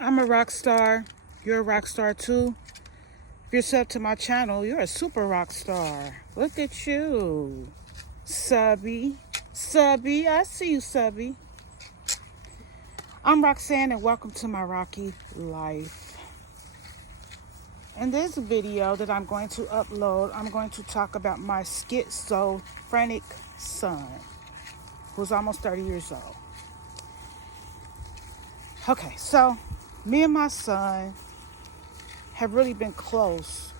I'm a rock star. You're a rock star too. If you're sub to my channel, you're a super rock star. Look at you. Subby. Subby. I see you, Subby. I'm Roxanne and welcome to my rocky life. In this video that I'm going to upload, I'm going to talk about my schizophrenic son, who's almost 30 years old. Okay, so me and my son have really been close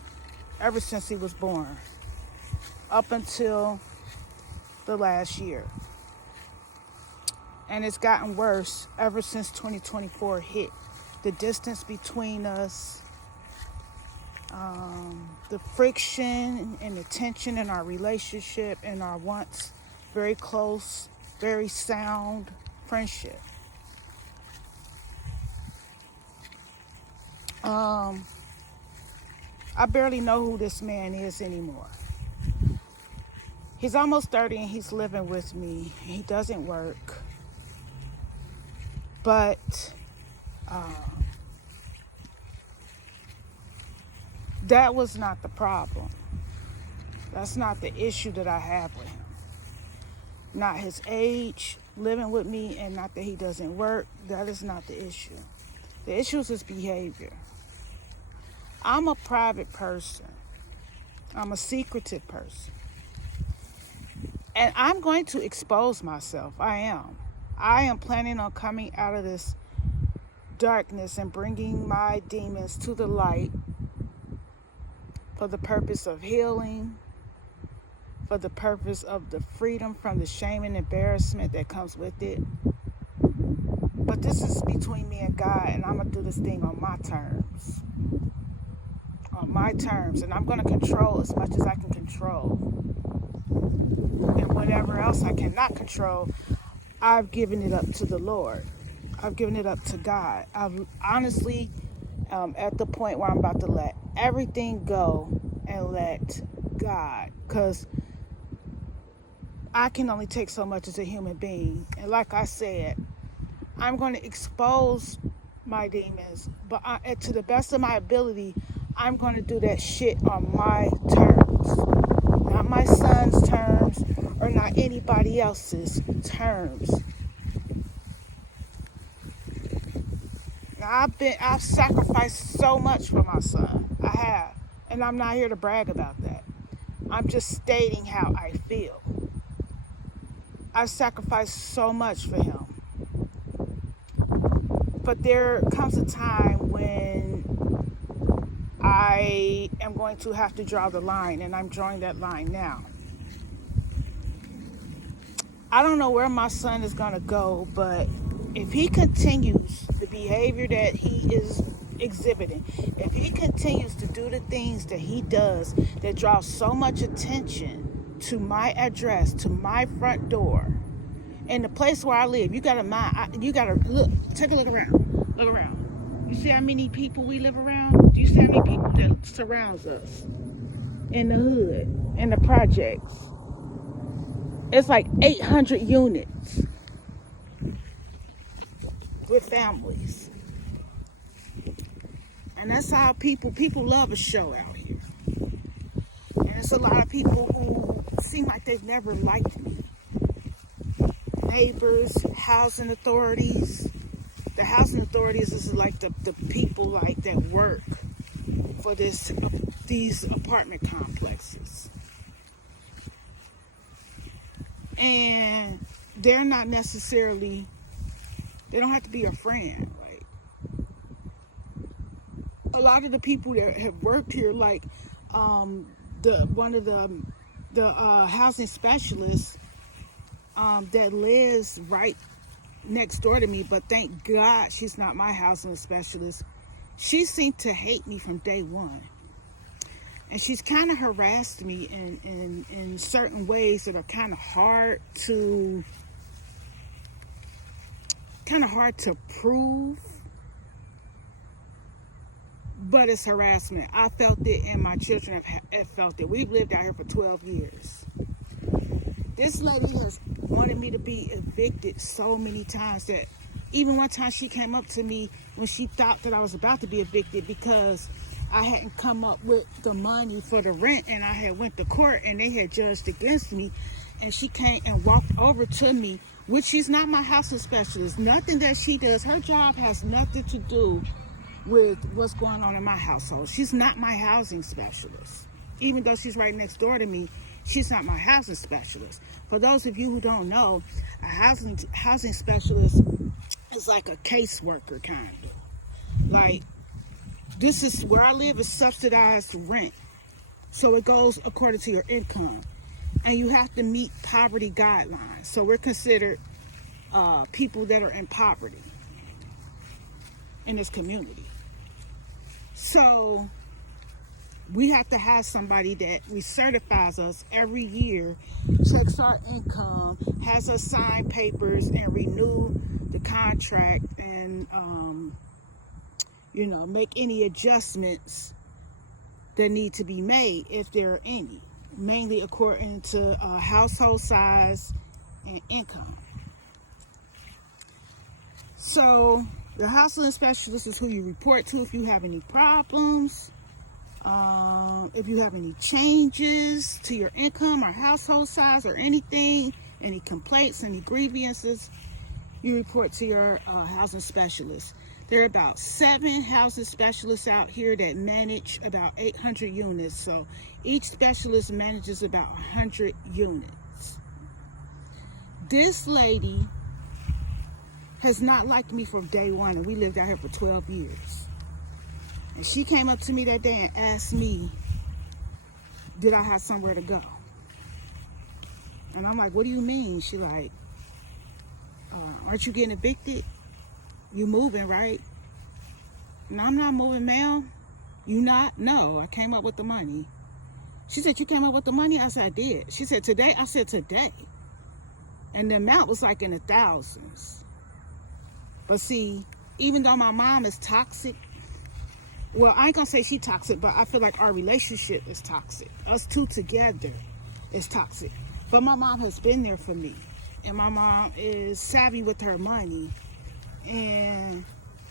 ever since he was born, up until the last year. And it's gotten worse ever since 2024 hit. The distance between us, the friction and the tension in our relationship and our once very close, very sound friendship. I barely know who this man is anymore. He's almost 30 and he's living with me. He doesn't work. But that was not the problem. That's not the issue that I have with him. Not his age, living with me, and not that he doesn't work. That is not the issue. The issue is his behavior. I'm a private person. I'm a secretive person. And I'm going to expose myself. I am planning on coming out of this darkness and bringing my demons to the light for the purpose of healing, for the purpose of the freedom from the shame and embarrassment that comes with it. But this is between me and God, and I'm going to do this thing on my terms. On my terms. And I'm going to control as much as I can control. And whatever else I cannot control, I've given it up to the Lord. I've given it up to God. I've honestly at the point where I'm about to let everything go and let God. Because I can only take so much as a human being. And like I said, I'm going to expose my demons. But to the best of my ability, I'm going to do that shit on my terms. Not my son's terms or not anybody else's terms. Now, I've sacrificed so much for my son. I have. And I'm not here to brag about that. I'm just stating how I feel. I've sacrificed so much for him. But there comes a time when I am going to have to draw the line, and I'm drawing that line now. I don't know where my son is going to go, but if he continues the behavior that he is exhibiting, if he continues to do the things that he does that draws so much attention to my address, to my front door, and the place where I live, you got to look, take a look around. You see how many people we live around? Do you see how many people that surrounds us in the hood, in the projects? It's like 800 units with families. And that's how people love a show out here. And it's a lot of people who seem like they've never liked me. Neighbors, housing authorities. The housing authorities is like the people like that work for these apartment complexes. And they're not necessarily, they don't have to be your friend, right? A lot of the people that have worked here, like one of the housing specialists that lives right next door to me, but thank God she's not my housing specialist. She seemed to hate me from day one. And she's kind of harassed me in certain ways that are kind of hard to prove. But it's harassment. I felt it and my children have felt it. We've lived out here for 12 years. This lady has wanted me to be evicted so many times that Even one time she came up to me when she thought that I was about to be evicted because I hadn't come up with the money for the rent, and I had went to court and they had judged against me. And she came and walked over to me, which she's not my housing specialist. Nothing that she does, her job has nothing to do with what's going on in my household. She's not my housing specialist. Even though she's right next door to me, she's not my housing specialist. For those of you who don't know, a housing specialist is like a caseworker kind of. Like, this is where I live is subsidized rent. So it goes according to your income. And you have to meet poverty guidelines. So we're considered people that are in poverty in this community. So we have to have somebody that recertifies us every year, checks our income, has us sign papers and renew the contract, and make any adjustments that need to be made if there are any, mainly according to household size and income. So the housing specialist is who you report to if you have any problems, if you have any changes to your income or household size or anything, any complaints, any grievances, you report to your housing specialist. There are about 7 housing specialists out here that manage about 800 units. So each specialist manages about 100 units. This lady has not liked me from day one, and we lived out here for 12 years. And she came up to me that day and asked me, did I have somewhere to go? And I'm like, what do you mean? She like, aren't you getting evicted? You moving, right? No, I'm not moving, ma'am. You not? No, I came up with the money. She said, you came up with the money? I said, I did. She said, today? I said, today. And the amount was like in the thousands. But see, even though my mom is toxic, well, I ain't gonna say she toxic, but I feel like our relationship is toxic. Us two together is toxic. But my mom has been there for me. And my mom is savvy with her money. And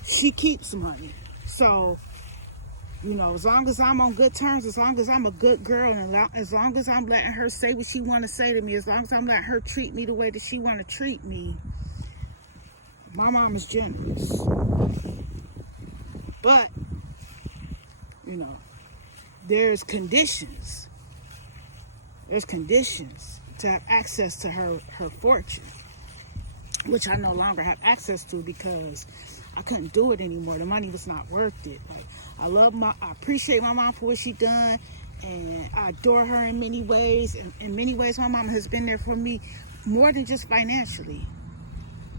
she keeps money. So, as long as I'm on good terms, as long as I'm a good girl, and as long as I'm letting her say what she want to say to me, as long as I'm letting her treat me the way that she want to treat me, my mom is generous. But, there's conditions. There's conditions to have access to her fortune, which I no longer have access to because I couldn't do it anymore. The money was not worth it. Like, I appreciate my mom for what she done, and I adore her in many ways. And in many ways, my mom has been there for me more than just financially.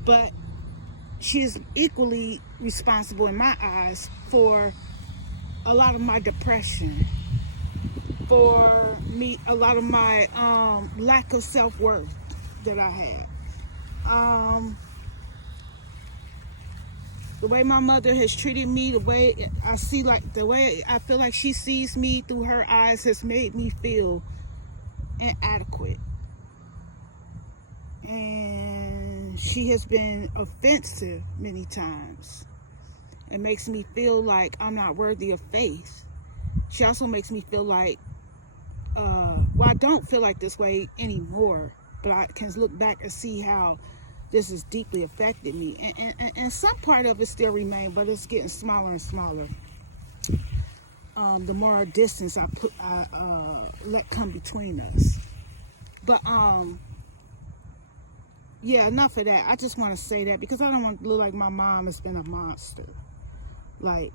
But she is equally responsible in my eyes for a lot of my depression, for me, a lot of my lack of self-worth that I had. The way my mother has treated me, the way I feel like she sees me through her eyes has made me feel inadequate. And she has been offensive many times. It makes me feel like I'm not worthy of faith. She also makes me feel like, I don't feel like this way anymore, but I can look back and see how this has deeply affected me. And some part of it still remains, but it's getting smaller and smaller. The more distance I let come between us. But, yeah, enough of that. I just want to say that because I don't want to look like my mom has been a monster. Like,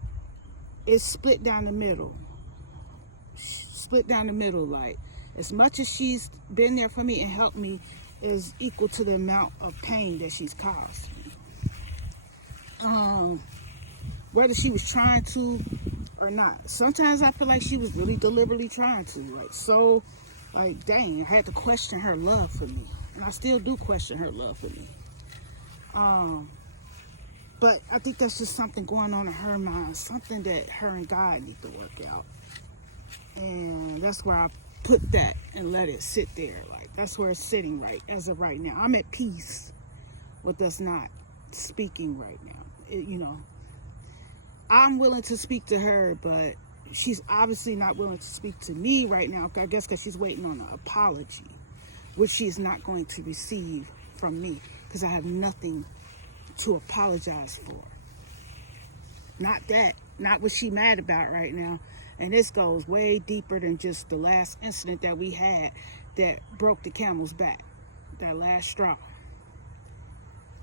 it's split down the middle. Split down the middle. Like, as much as she's been there for me and helped me is equal to the amount of pain that she's caused me. Whether she was trying to or not. Sometimes I feel like she was really deliberately trying to. Like, dang, I had to question her love for me. And I still do question her love for me. But I think that's just something going on in her mind. Something that her and God need to work out. And that's where I put that and let it sit there. Like, that's where it's sitting right as of right now. I'm at peace with us not speaking right now. I'm willing to speak to her, but she's obviously not willing to speak to me right now, I guess because she's waiting on an apology, which she is not going to receive from me because I have nothing to apologize for. Not what she mad about right now. And this goes way deeper than just the last incident that we had that broke the camel's back, that last straw.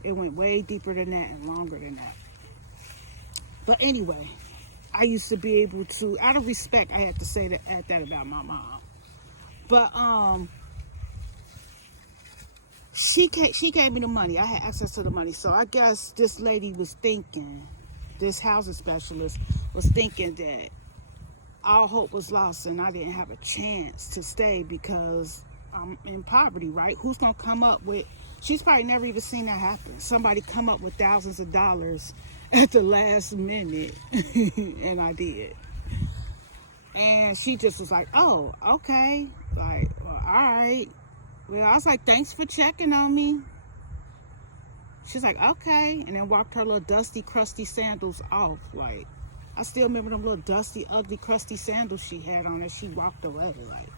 It went way deeper than that and longer than that. But anyway, I used to be able to, out of respect, I had to say that about my mom. But she gave me the money. I had access to the money. So I guess this lady was thinking, this housing specialist was thinking that all hope was lost and I didn't have a chance to stay because I'm in poverty, right? Who's going to come up with, she's probably never even seen that happen. Somebody come up with thousands of dollars at the last minute. And I did. And she just was like, oh, okay. Like, well, all right. Well, I was like, thanks for checking on me. She's like, okay. And then walked her little dusty, crusty sandals off. Like, I still remember them little dusty, ugly, crusty sandals she had on as she walked away. Like,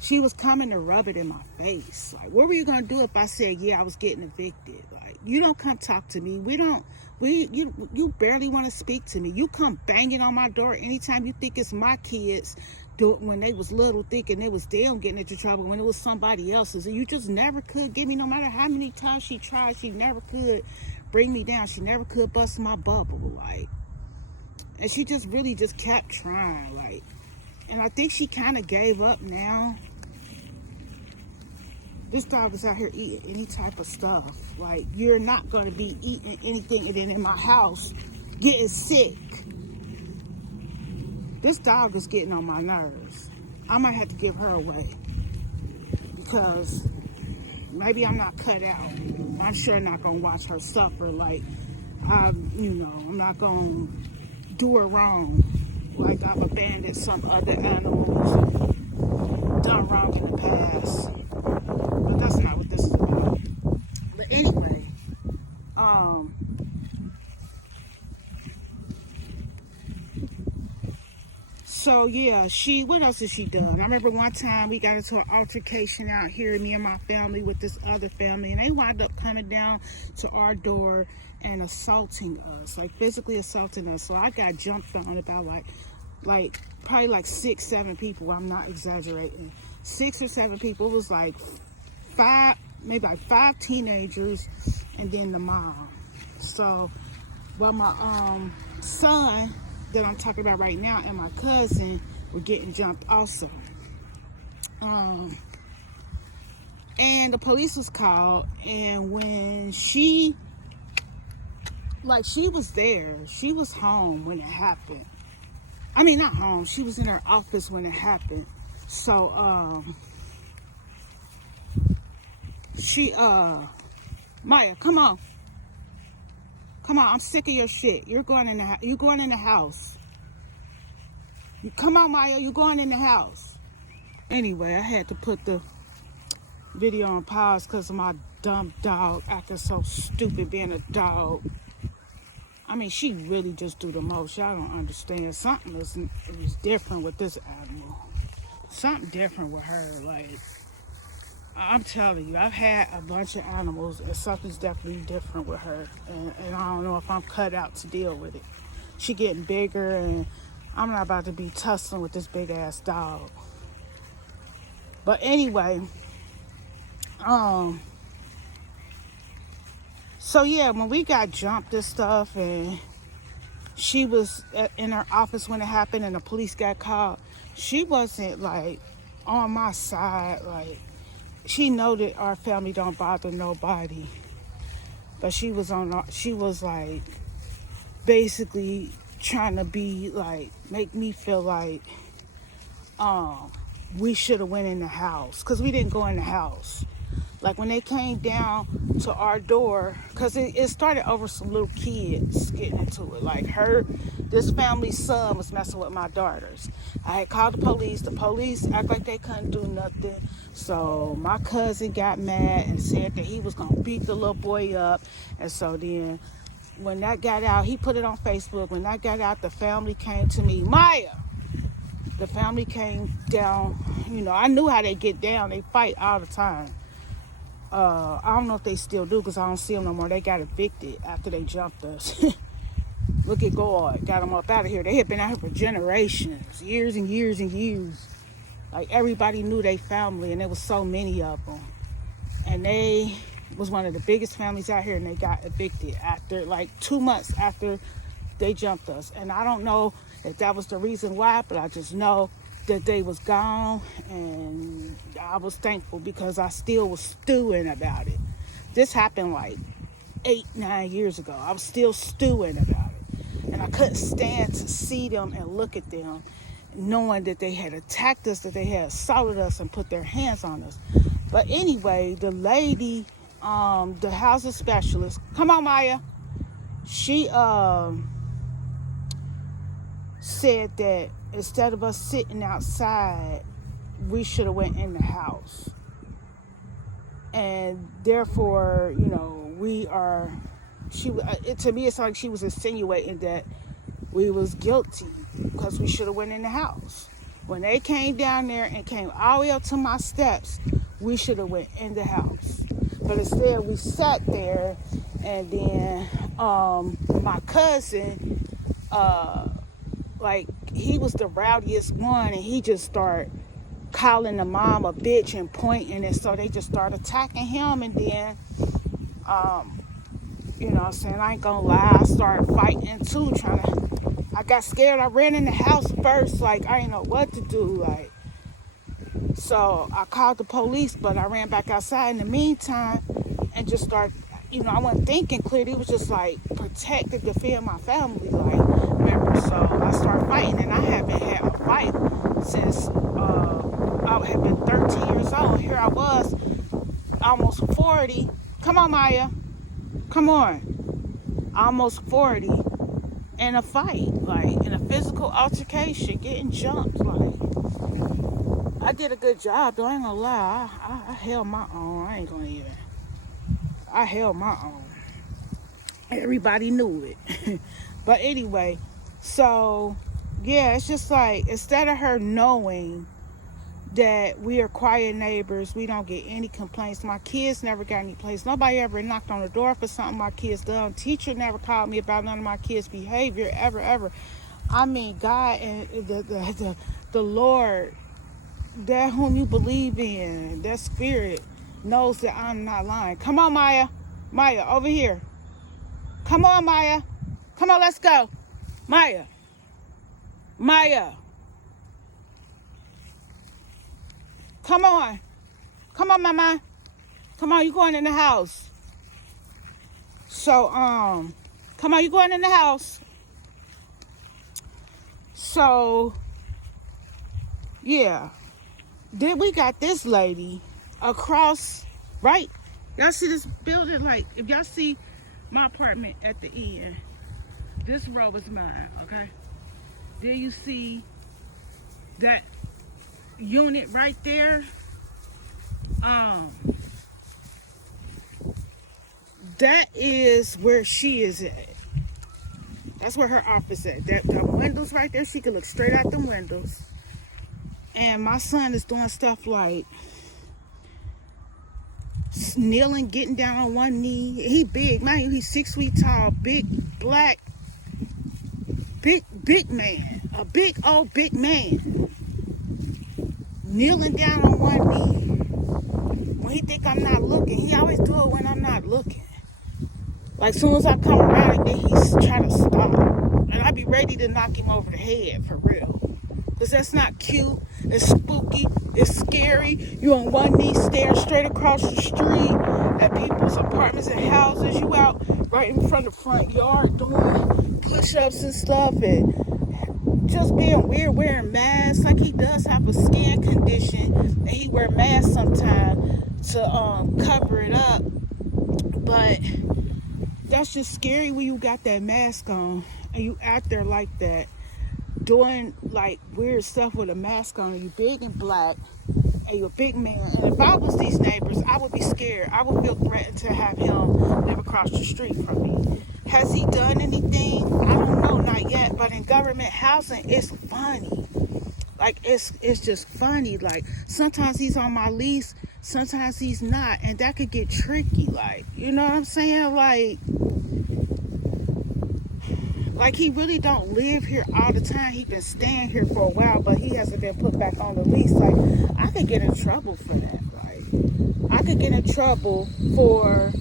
she was coming to rub it in my face. Like, what were you going to do if I said, yeah, I was getting evicted? Like, you don't come talk to me. You barely want to speak to me. You come banging on my door anytime you think it's my kids when they was little, thinking it was them getting into trouble when it was somebody else's. And you just never could get me, no matter how many times she tried, she never could bring me down. She never could bust my bubble. Like, and she just really just kept trying. Like, and I think she kind of gave up now. This dog is out here eating any type of stuff. Like, you're not going to be eating anything and then in my house getting sick. This dog is getting on my nerves. I might have to give her away because maybe I'm not cut out. I'm sure not going to watch her suffer. Like, I'm not going to do her wrong. Like I've abandoned some other animals, done wrong in the past. But that's not what this is about. But anyway, so yeah, what else has she done? I remember one time we got into an altercation out here, me and my family with this other family, and they wound up coming down to our door and assaulting us, like physically assaulting us. So I got jumped on about like probably like 6-7 people. I'm not exaggerating. 6 or 7 people. It was like maybe like 5 teenagers and then the mom. So, well, my son that I'm talking about right now and my cousin were getting jumped also. And the police was called, and when she was there, she was home when it happened. I mean, not home, she was in her office when it happened. So, Maya, come on, I'm sick of your shit. You're going in the house. Come on, Maya, you're going in the house. Anyway, I had to put the video on pause because of my dumb dog acting so stupid being a dog. I mean, she really just do the most. Y'all don't understand. Something is different with this animal. Something different with her. Like, I'm telling you, I've had a bunch of animals, and something's definitely different with her. And I don't know if I'm cut out to deal with it. She getting bigger, and I'm not about to be tussling with this big-ass dog. But anyway, so yeah, when we got jumped and stuff, and she was in her office when it happened, and the police got called, she wasn't, like, on my side. Like, she know that our family don't bother nobody, but she was like basically trying to be like, make me feel like we should have went in the house, because we didn't go in the house. Like when they came down to our door, because it started over some little kids getting into it. Like this family's son was messing with my daughters. I had called the police. The police act like they couldn't do nothing. So my cousin got mad and said that he was going to beat the little boy up. And so then when that got out, he put it on Facebook. When that got out, the family came to me. Maya! The family came down. You know, I knew how they get down. They fight all the time. I don't know if they still do because I don't see them no more. They got evicted after they jumped us. Look at God. Got them up out of here. They had been out here for generations. Years and years and years. Like everybody knew their family and there was so many of them. And they was one of the biggest families out here and they got evicted after like 2 months after they jumped us. And I don't know if that was the reason why, but I just know that they was gone, and I was thankful because I still was stewing about it. This happened like 8-9 years ago. I was still stewing about it, and I couldn't stand to see them and look at them knowing that they had attacked us, that they had assaulted us and put their hands on us. But anyway, the lady, the housing specialist, come on Maya, she said that instead of us sitting outside, we should have went in the house. And therefore, you know, to me, it's like she was insinuating that we was guilty because we should have went in the house. When they came down there and came all the way up to my steps, we should have went in the house. But instead, we sat there, and then my cousin, like, he was the rowdiest one, and he just started calling the mom a bitch and pointing, and so they just started attacking him. And then you know what I'm saying, I ain't gonna lie, I started fighting too, I got scared. I ran in the house first, like I didn't know what to do, like, so I called the police, but I ran back outside in the meantime and just started, you know, I wasn't thinking clearly. It was just like protect and defend my family, like, remember. So I started fighting, and I haven't had a fight since I had been 13 years old. Here I was, almost 40. Come on, Maya. Come on. Almost 40 in a fight, like in a physical altercation, getting jumped. Like, I did a good job, though. I ain't gonna lie. I held my own. I held my own. Everybody knew it. But anyway, so yeah, it's just like, instead of her knowing that we are quiet neighbors, we don't get any complaints. My kids never got any complaints. Nobody ever knocked on the door for something my kids done. Teacher never called me about none of my kids' behavior, ever. I mean, God and the Lord, that whom you believe in, that spirit knows that I'm not lying. Come on, Maya. Maya, over here. Come on, Maya. Come on, let's go. Maya. Come on. Come on, Mama. Come on, you going in the house. So, come on, you going in the house. So, yeah. Then we got this lady across, right? Y'all see this building? Like, if y'all see my apartment at the end, this row is mine, okay? Then you see that unit right there. That is where she is at. That's where her office is at. The windows right there, she can look straight out the windows. And my son is doing stuff like kneeling, getting down on one knee. He big, man. He's 6 feet tall, big, black, big man. A big old big man. Kneeling down on one knee. When he think I'm not looking, he always do it when I'm not looking. Like, soon as I come around, and then he's trying to stop. And I be ready to knock him over the head, for real. Because that's not cute. It's spooky. It's scary. You on one knee staring straight across the street at people's apartments and houses. You out right in front of the front yard doing push-ups and stuff. And just being weird, wearing masks. Like, he does have a skin condition. And he wear masks sometimes to cover it up. But that's just scary when you got that mask on and you out there like that, doing like weird stuff with a mask on. You big and black, and you're a big man. And if I was these neighbors, I would be scared. I would feel threatened to have him live across the street from me. Has he done anything? I don't know, not yet. But in government housing, it's funny. Like it's just funny. Like sometimes he's on my lease, sometimes he's not, and that could get tricky. Like, you know what I'm saying? Like he really don't live here all the time. He been staying here for a while, but he hasn't been put back on the lease. Like I could get in trouble for that. Like I could get in trouble for,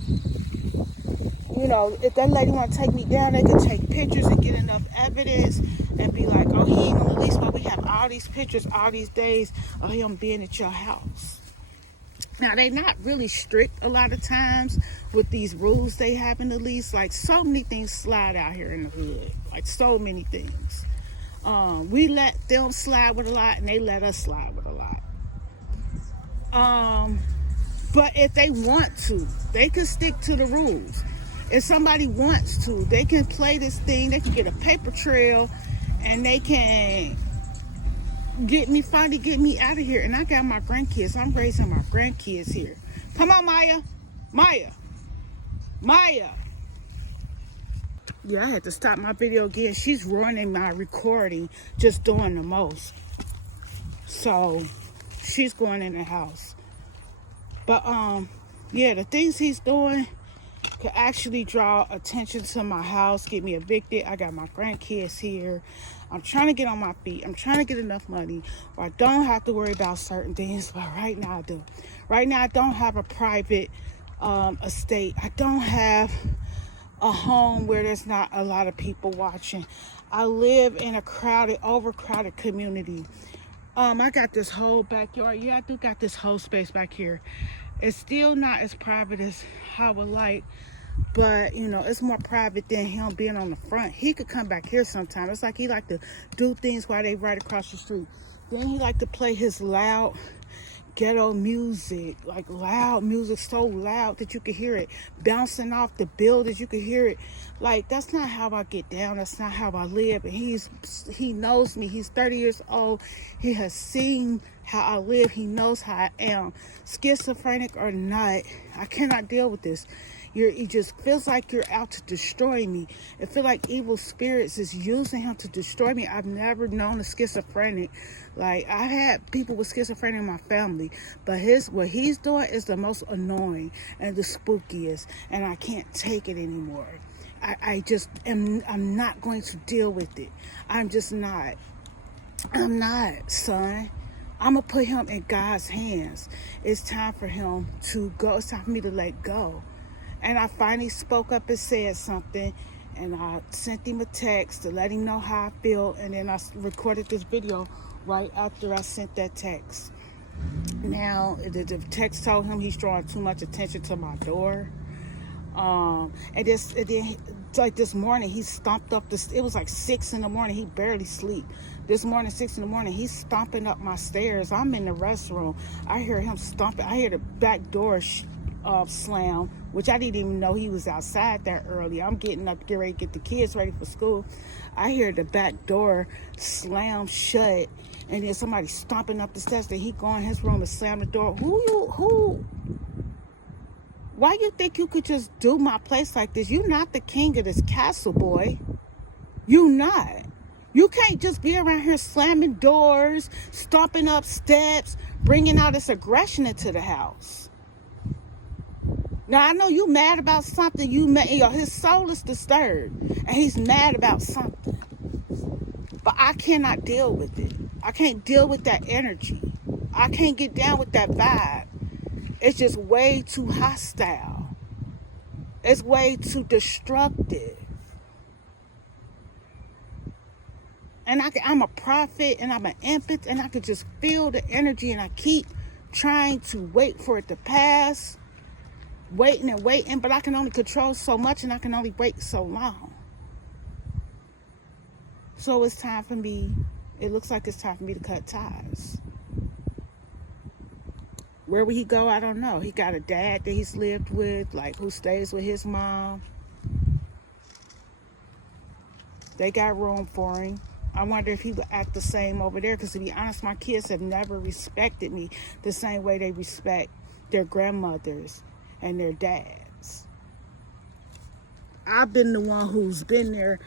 you know, if that lady want to take me down, they could take pictures and get enough evidence and be like, oh, he ain't on the lease, but we have all these pictures all these days of him being at your house. Now, they not really strict a lot of times with these rules they have in the lease. Like, so many things slide out here in the hood. Like, so many things. We let them slide with a lot, and they let us slide with a lot. But if they want to, they can stick to the rules. If somebody wants to, they can play this thing. They can get a paper trail, and they can get me out of here. And I got my grandkids. I'm raising my grandkids here. Come on, Maya. Yeah, I had to stop my video again. She's ruining my recording, just doing the most. So she's going in the house. But yeah, the things he's doing could actually draw attention to my house, get me evicted. I got my grandkids here. I'm trying to get on my feet. I'm trying to get enough money where I don't have to worry about certain things, but right now I do. Right now I don't have a private estate. I don't have a home where there's not a lot of people watching. I live in a overcrowded community. I got this whole backyard. Yeah, I do got this whole space back here. It's still not as private as I would like, but you know, it's more private than him being on the front. He could come back here sometime. It's like he like to do things while they right across the street. Then he like to play his loud ghetto music, like loud music, so loud that you could hear it bouncing off the buildings. You could hear it. Like, that's not how I get down. That's not how I live. And he knows me. He's 30 years old. He has seen how I live. He knows how I am. Schizophrenic or not, I cannot deal with this. It just feels like you're out to destroy me. It feels like evil spirits is using him to destroy me. I've never known a schizophrenic. Like, I've had people with schizophrenia in my family, but what he's doing is the most annoying and the spookiest, and I can't take it anymore. I'm not going to deal with it. I'm just not. I'm not, son. I'm going to put him in God's hands. It's time for him to go. It's time for me to let go. And I finally spoke up and said something, and I sent him a text to let him know how I feel, and then I recorded this video right after I sent that text. Now, the text told him he's drawing too much attention to my door. And then, like this morning, he stomped up it was like 6 in the morning. He barely sleep. This morning, 6 in the morning, he's stomping up my stairs. I'm in the restroom. I hear him stomping. I hear the back door slam, which I didn't even know he was outside that early. I'm getting up to get ready to get the kids ready for school. I hear the back door slam shut, and then somebody stomping up the steps. Then he go in his room and slam the door. Why you think you could just do my place like this? You're not the king of this castle, boy. You not. You can't just be around here slamming doors, stomping up steps, bringing all this aggression into the house. Now, I know you mad about something. His soul is disturbed, and he's mad about something. But I cannot deal with it. I can't deal with that energy. I can't get down with that vibe. It's just way too hostile. It's way too destructive. And I'm a prophet, and I'm an empath, and I could just feel the energy, and I keep trying to wait for it to pass. Waiting, but I can only control so much, and I can only wait so long. So it's time for me. It looks like it's time for me to cut ties. Where would he go? I don't know. He got a dad that he's lived with, like who stays with his mom. They got room for him. I wonder if he would act the same over there. Because to be honest, my kids have never respected me the same way they respect their grandmothers and their dads. I've been the one who's been there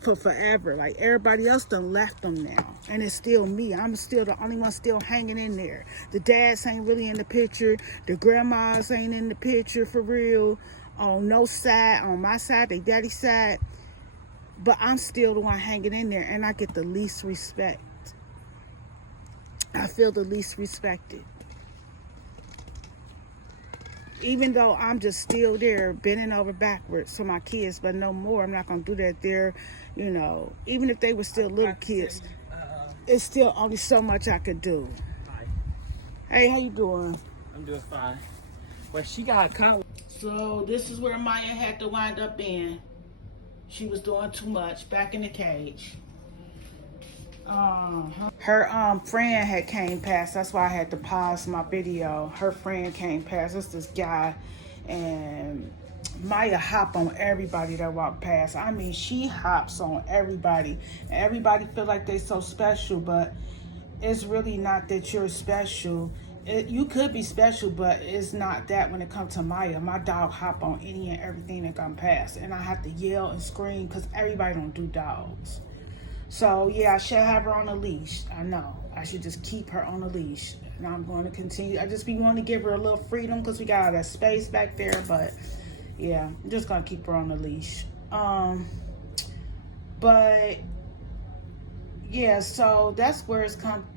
for forever. Like everybody else done left them now. And it's still me. I'm still the only one still hanging in there. The dads ain't really in the picture. The grandmas ain't in the picture for real. On no side, on my side, they daddy's side. But I'm still the one hanging in there, and I get the least respect. I feel the least respected. Even though I'm just still there, bending over backwards for my kids, but no more. I'm not going to do that there. You know, even if they were still little kids, it's still only so much I could do. Hi. Hey, how you doing? I'm doing fine. Well, she got caught. So this is where Maya had to wind up in. She was doing too much back in the cage. Her friend had came past. That's why I had to pause my video. Her friend came past. It's this guy, and Maya hop on everybody that walk past. I mean, she hops on everybody. Everybody feel like they so special, but it's really not that you're special. You could be special, but it's not that when it comes to Maya. My dog hop on any and everything that come past, and I have to yell and scream because everybody don't do dogs. So yeah, I should have her on a leash. I know I should just keep her on a leash, and I'm going to continue. I just be wanting to give her a little freedom because we got all that space back there. But yeah, I'm just gonna keep her on a leash. But yeah, so that's where it's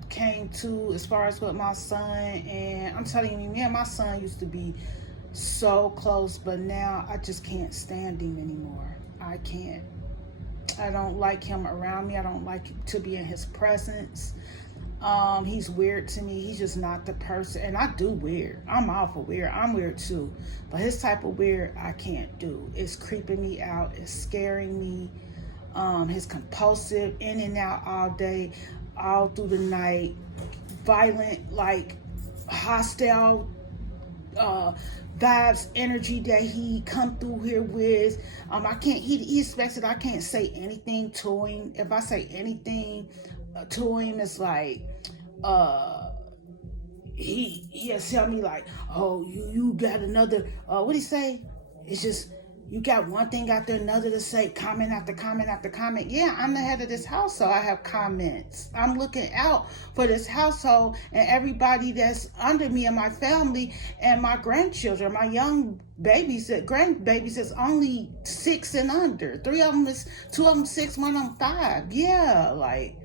came to as far as with my son. And I'm telling you, me and my son used to be so close, but now I just can't stand him anymore. I can't. I don't like him around me. I don't like to be in his presence. He's weird to me. He's just not the person. And I do weird. I'm awful weird. I'm weird too. But his type of weird I can't do. It's creeping me out. It's scaring me. His compulsive, in and out all day, all through the night, violent, like hostile vibes, energy that he come through here with. I can't. He expects that I can't say anything to him. If I say anything to him, it's like he'll tell me like, oh, you got another. What he say? It's just. You got one thing after another to say, comment after comment after comment. Yeah, I'm the head of this household. I have comments. I'm looking out for this household and everybody that's under me and my family and my grandchildren, my young babies, grandbabies that's only 6 and under. 2 of them 6, 1 of them 5. Yeah, like,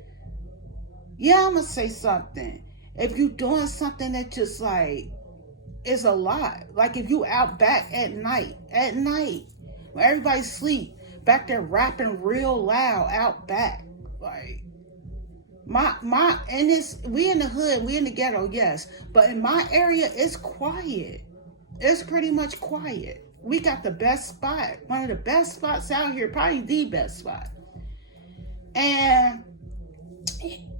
yeah, I'm gonna say something. If you doing something that just like, it's a lot. Like if you out back at night, when everybody sleep, back there rapping real loud out back, like and this, we in the hood, we in the ghetto, yes, but in my area it's quiet. It's pretty much quiet. We got the best spot, one of the best spots out here, probably the best spot. And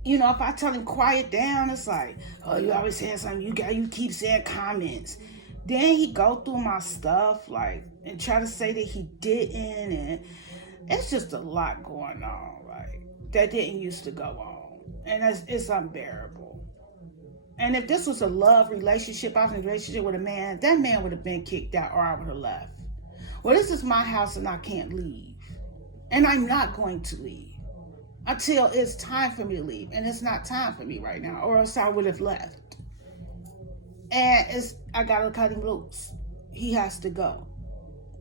you know, if I tell him quiet down, it's like, oh, you always saying something. You keep saying comments. Then he go through my stuff, like, and try to say that he didn't, and it's just a lot going on, like that didn't used to go on, and it's unbearable. And if this was a love relationship, I was in a relationship with a man, that man would have been kicked out, or I would have left. Well, this is my house, and I can't leave, and I'm not going to leave until it's time for me to leave, and it's not time for me right now, or else I would have left. And I gotta cut him loose. He has to go.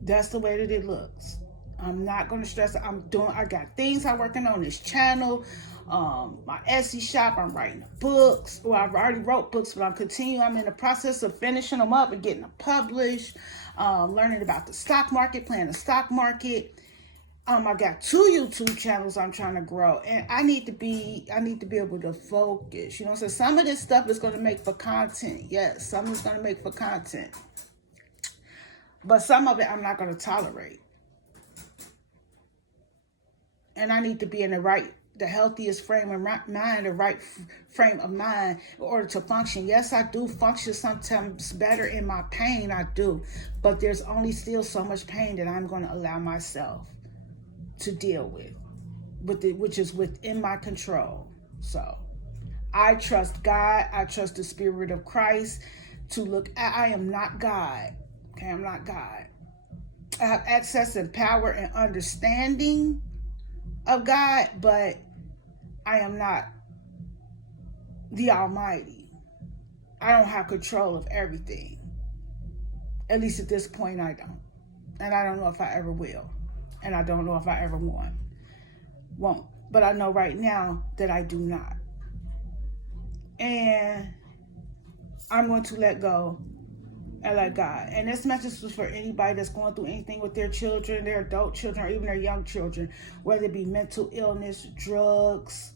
That's the way that it looks. I'm not gonna stress it. I got things I'm working on this channel, my Etsy shop. I'm writing books. Well, I've already wrote books, but I'm in the process of finishing them up and getting them published. Learning about the stock market, playing the stock market. I got 2 YouTube channels I'm trying to grow, and I need to be able to focus. You know, so some of this stuff is going to make for content. Yes, some is going to make for content, but some of it I'm not going to tolerate. And I need to be in the right the healthiest frame of mind, the right frame of mind in order to function. Yes, I do function sometimes better in my pain, I do. But there's only still so much pain that I'm going to allow myself to deal with it, which is within my control. So I trust God. I trust the Spirit of Christ to look at. I am not God. Okay, I'm not God. I have access and power and understanding of God, but I am not the Almighty. I don't have control of everything. At least at this point, I don't. And I don't know if I ever will. And I don't know if I ever won't. But I know right now that I do not. And I'm going to let go and let God. And this message was for anybody that's going through anything with their children, their adult children, or even their young children, whether it be mental illness, drugs,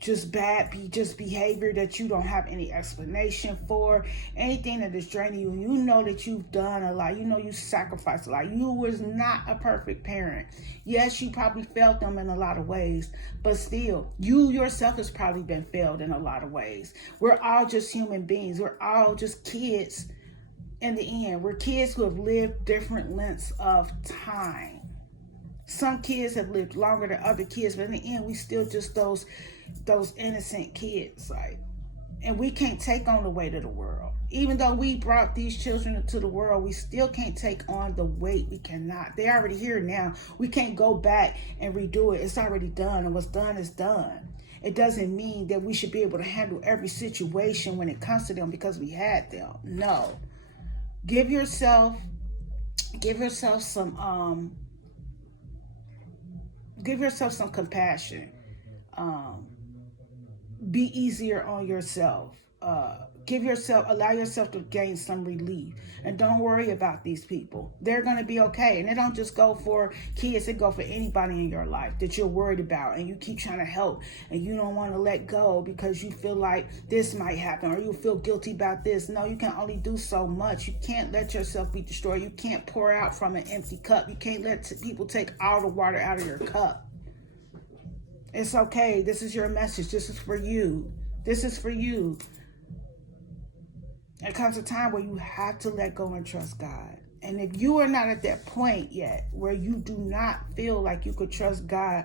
just behavior that you don't have any explanation for, anything that is draining you. You know that you've done a lot. You know you sacrificed a lot. You was not a perfect parent. Yes, you probably failed them in a lot of ways, but still, you yourself has probably been failed in a lot of ways. We're all just human beings. We're all just kids in the end. We're kids who have lived different lengths of time. Some kids have lived longer than other kids, but in the end, we still just those innocent kids, like, and we can't take on the weight of the world. Even though we brought these children into the world, we still can't take on the weight. We cannot. They're already here now. We can't go back and redo it. It's already done, and what's done is done. It doesn't mean that we should be able to handle every situation when it comes to them because we had them. No. Give yourself some compassion. Be easier on yourself. Allow yourself to gain some relief. And don't worry about these people. They're going to be okay. And it don't just go for kids. It go for anybody in your life that you're worried about and you keep trying to help and you don't want to let go because you feel like this might happen or you feel guilty about this. No, you can only do so much. You can't let yourself be destroyed. You can't pour out from an empty cup. You can't let people take all the water out of your cup. It's okay. This is your message. This is for you. This is for you. There comes a time where you have to let go and trust God. And if you are not at that point yet where you do not feel like you could trust God,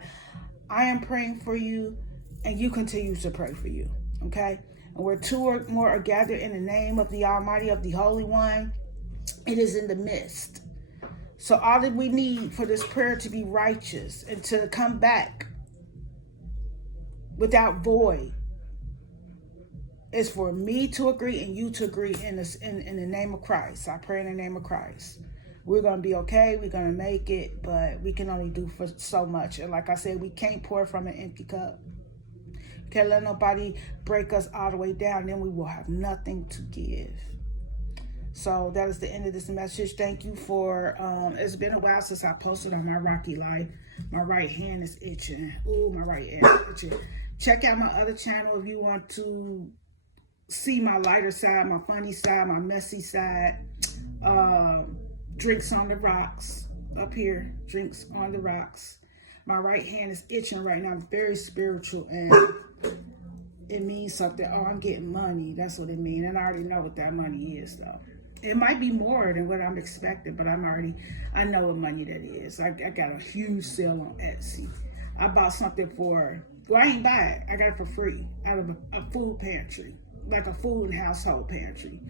I am praying for you and you continue to pray for you. Okay? And where two or more are gathered in the name of the Almighty, of the Holy One, it is in the midst. So all that we need for this prayer to be righteous and to come back without void is for me to agree and you to agree in the name of Christ. I pray in the name of Christ. We're going to be okay. We're going to make it, but we can only do for so much. And like I said, we can't pour from an empty cup. Can't let nobody break us all the way down. Then we will have nothing to give. So that is the end of this message. Thank you for, it's been a while since I posted on my Rocky Life. My right hand is itching. Ooh, my right hand is itching. Check out my other channel if you want to see my lighter side, my funny side, my messy side. Drinks on the rocks up here. Drinks on the rocks. My right hand is itching right now. I'm very spiritual and it means something. Oh, I'm getting money. That's what it means. And I already know what that money is though. It might be more than what I'm expecting, but I know what money that is. I got a huge sale on Etsy. I bought something for, well, I ain't buy it. I got it for free out of a food pantry, like a food and household pantry.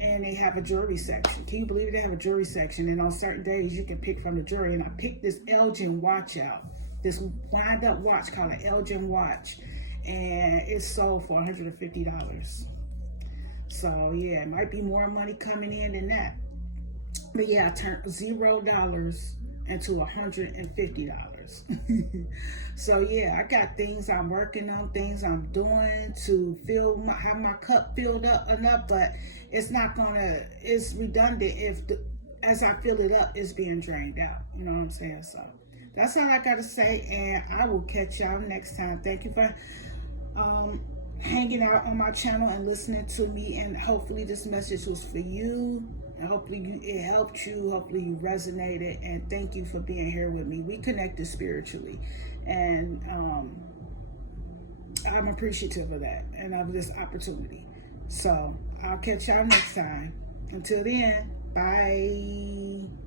And they have a jewelry section. Can you believe it? They have a jewelry section. And on certain days, you can pick from the jewelry. And I picked this Elgin watch out. This wind-up watch called an Elgin watch. And it sold for $150. So, yeah, it might be more money coming in than that. But, yeah, I turned $0 into $150. So, yeah, I got things I'm working on, things I'm doing to have my cup filled up enough, but it's not gonna, it's redundant if as I fill it up, it's being drained out. You know what I'm saying? So that's all I gotta say, and I will catch y'all next time. Thank you for hanging out on my channel and listening to me, and hopefully this message was for you. And hopefully it helped you. Hopefully you resonated. And thank you for being here with me. We connected spiritually. And I'm appreciative of that and of this opportunity. So I'll catch y'all next time. Until then, bye.